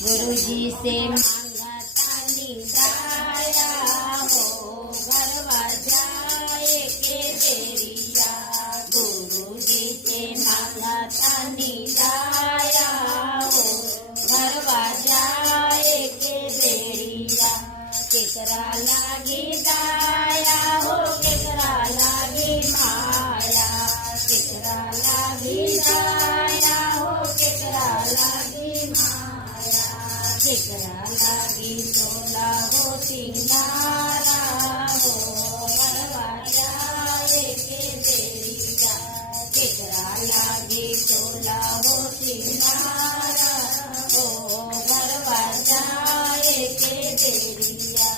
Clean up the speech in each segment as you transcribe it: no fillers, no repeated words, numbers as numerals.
गुरुजी से मांगता निदाया हो घरवा जाए के बेरिया। गुरुजी से मांगता निदाया हो घरवा जाए के बेरिया। केकरा लागी दाया हो केकरा लागी माया। केकरा लागी दाया हो केकरा लागी माया। केकरा लागी तोला हो सिंगारा हो घरवा जाए के बेरिया। केकरा लागी तोला हो सिंगारा हो घरवा जाए के बेरिया।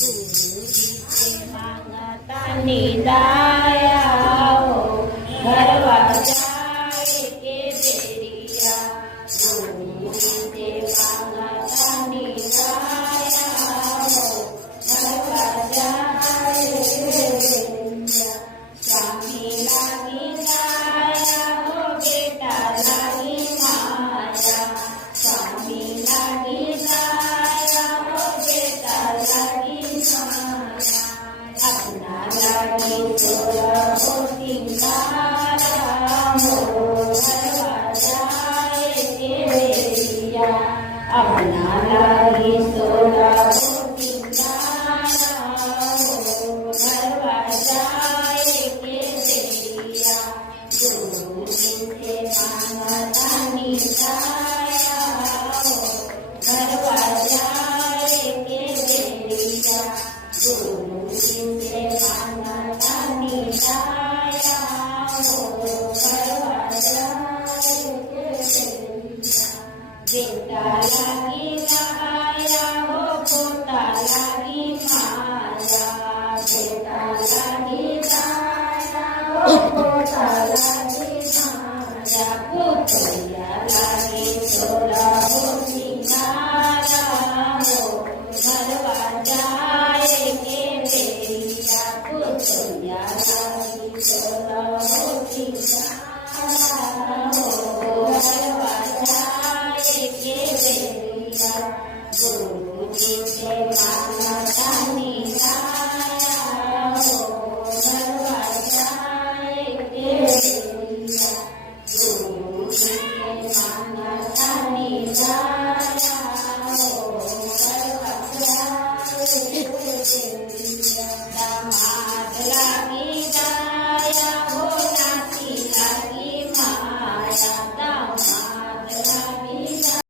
गुरुजी से मांगता निदाया हो घरवा जाए के बेरिया। गुरुजी से मांगता निदाया हो घरवा जाए के बेरिया। स्वामी लागी दाया हो बेटा लागी माया। स्वामी लागी दाया हो बेटा लागी माया। अपना लागी तोरा हो सिंगारा हो घरवा जाए के बेरिया। अपना लागी तोरा हो सिंगारा हो घरवा जाए के बेरिया। गुरुजी से मांगता निदाया हो घरवा जाए के बेरिया। गुरुजी से मांगता निदाया हो घरवा जाए के बेरिया। बेटा लागी दाया हो पोता लागी माया। बेटा लागी दाया हो पोता लागी माया। पुतरिया लागी तोला हो सिंगारा हो घरवा जाए के बेरिया। पुतरिया लागी तोला हो सिंगारा हो घरवा जाए के बेरिया।